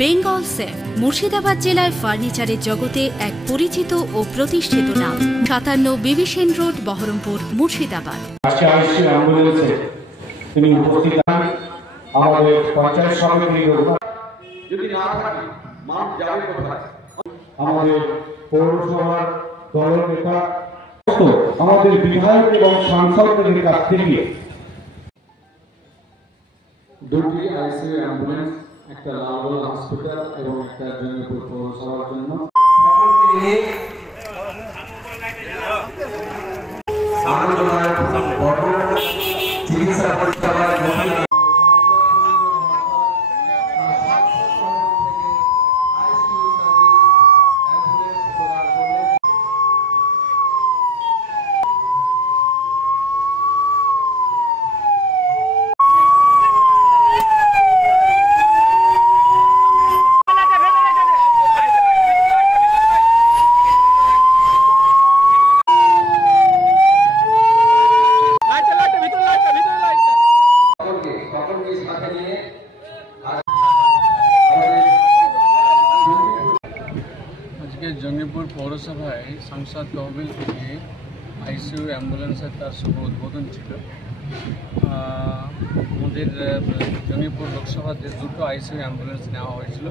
Bengal safe Murshidabad জেলায় ফার্নিচারের জগতে এক পরিচিত ও প্রতিষ্ঠিত নাম। 57 বিবি সেন রোড, বহরমপুর, মুর্শিদাবাদ। আমাদের পঞ্চায়েত সমিতির যদি না থাকে মানুষ যাবে কোথায়? আমাদের পৌরসভার দলনেতা, আমাদের বিধায়ক এবং সাংসদদের কাছ থেকে দুটি আইসিইউ অ্যাম্বুলেন্স, একটা লালগোলা হসপিটাল এবং একটা জঙ্গিপুর পৌরসভার জন্য চিকিৎসা পরিষেবা জঙ্গিপুর পৌরসভায় সাংসদ তহবিল থেকে আইসিইউ অ্যাম্বুলেন্সের তার শুভ উদ্বোধন ছিল। আমাদের জঙ্গিপুর লোকসভাতে দুটো আইসিইউ অ্যাম্বুলেন্স নেওয়া হয়েছিল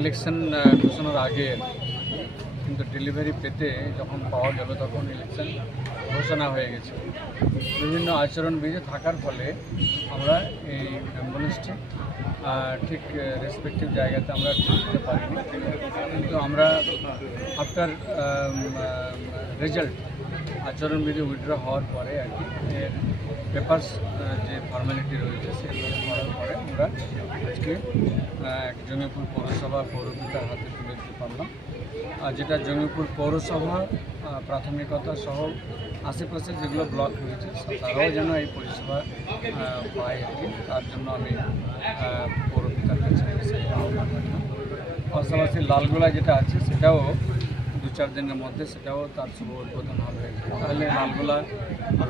ইলেকশন ঘোষণার আগে, কিন্তু ডেলিভারি পেতে যখন পাওয়া গেল তখন ইলেকশন ঘোষণা হয়ে গেছে। বিভিন্ন আচরণবিধি থাকার ফলে আমরা এই অ্যাম্বুলেন্সটি ঠিক রেসপেক্টিভ জায়গাতে আমরা দিতে পারিনি, কিন্তু আমরা আফটার রেজাল্ট আচরণবিধি উইথড্র হওয়ার পরে আর কি এর পেপার্স যে ফর্মালিটি রয়েছে সেগুলো করার পরে আমরা আজকে জঙ্গিপুর পৌরসভা পৌরপিতার হাতে তুলে দিতে পারলাম। যেটা জঙ্গিপুর পৌরসভা প্রাথমিকতা সহ আশেপাশে যেগুলো ব্লক রয়েছে তারাও যেন এই পরিষেবা পায় আর কি, তার জন্য আমি পৌরপিতার কাছে পাশাপাশি লালগোলা যেটা আছে সেটাও 2-4 দিনের মধ্যে সেটাও তার শুভ উদ্বোধন হবে। তাহলে লালগোলা,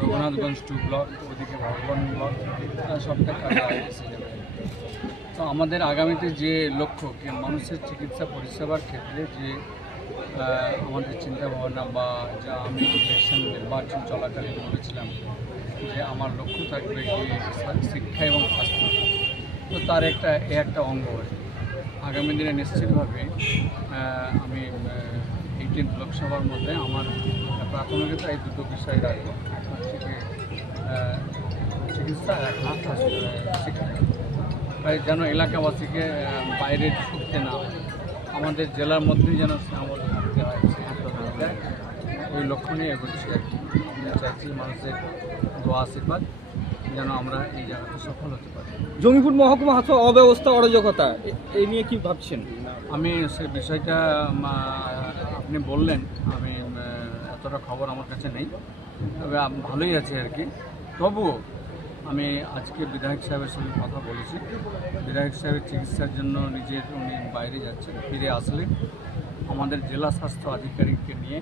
রঘুনাথগঞ্জ 2 ব্লক, ওদিকে ভগবান ব্লক সবটা কাজে এসে যাবে। তো আমাদের আগামীতে যে লক্ষ্য কি মানুষের চিকিৎসা পরিষেবার ক্ষেত্রে যে আমাদের চিন্তাভাবনা বা যা আমি ইলেকশন নির্বাচন চলাকালীন বলেছিলাম যে আমার লক্ষ্য থাকবে কি শিক্ষা এবং স্বাস্থ্য, তো তার একটা অঙ্গ আছে। আগামী দিনে নিশ্চিতভাবে আমি 18 লোকসভার মধ্যে আমার প্রাথমিকতা এই দুটো বিষয় রাখবো, চিকিৎসা আর শিক্ষা, তাই যেন এলাকাবাসীকে বাইরে ঢুকতে না হয়, আমাদের জেলার মধ্যেই যেন সীমাবদ্ধ থাকতে হয়, ওই লক্ষ্য নিয়ে এগোচ্ছি আর কি। আমি চাইছি মানুষের দোয়া আশীর্বাদ যেন আমরা এই জায়গাতে সফল হতে পারি। জঙ্গিপুর মহকুমা হাসপাতাল অব্যবস্থা, অরাজকতা, এই নিয়ে কি ভাবছেন? আমি সেই বিষয়টা আপনি বললেন, আমি এতটা খবর আমার কাছে নেই, তবে ভালোই আছে আর কি। তবুও আমি আজকে বিধায়ক সাহেবের সঙ্গে কথা বলেছি, বিধায়ক সাহেবের চিকিৎসার জন্য উনি বাইরে যাচ্ছেন, ফিরে আসলে আমাদের জেলা স্বাস্থ্য আধিকারিককে নিয়ে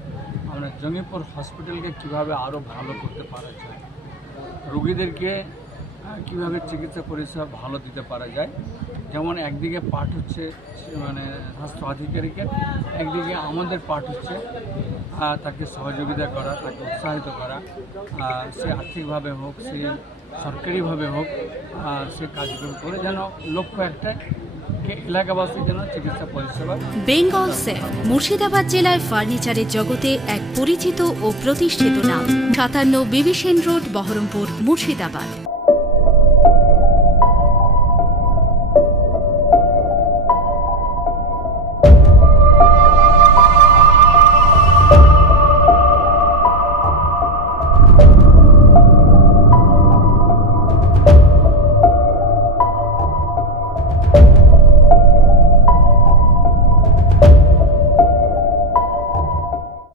আমরা জঙ্গিপুর হসপিটালকে কীভাবে আরও ভালো করতে পারা যায়, রোগীদেরকে কীভাবে চিকিৎসা পরিষেবা ভালো দিতে পারা যায়। যেমন একদিকে পার্ট হচ্ছে মানে স্বাস্থ্য আধিকারিকের, একদিকে আমাদের পার্ট হচ্ছে তাকে সহযোগিতা করা, তাকে উৎসাহিত করা, সে আর্থিকভাবে হোক, সে সরকারিভাবে হোক, সে কাজগুলো করে যেন লক্ষ্য একটাই এলাকাবাসীর জন্য চিকিৎসা পরিষেবা। বেঙ্গল সেফ মুর্শিদাবাদ জেলায় ফার্নিচারের জগতে এক পরিচিত ও প্রতিষ্ঠিত নাম। 57 বিবি সেন রোড, বহরমপুর, মুর্শিদাবাদ।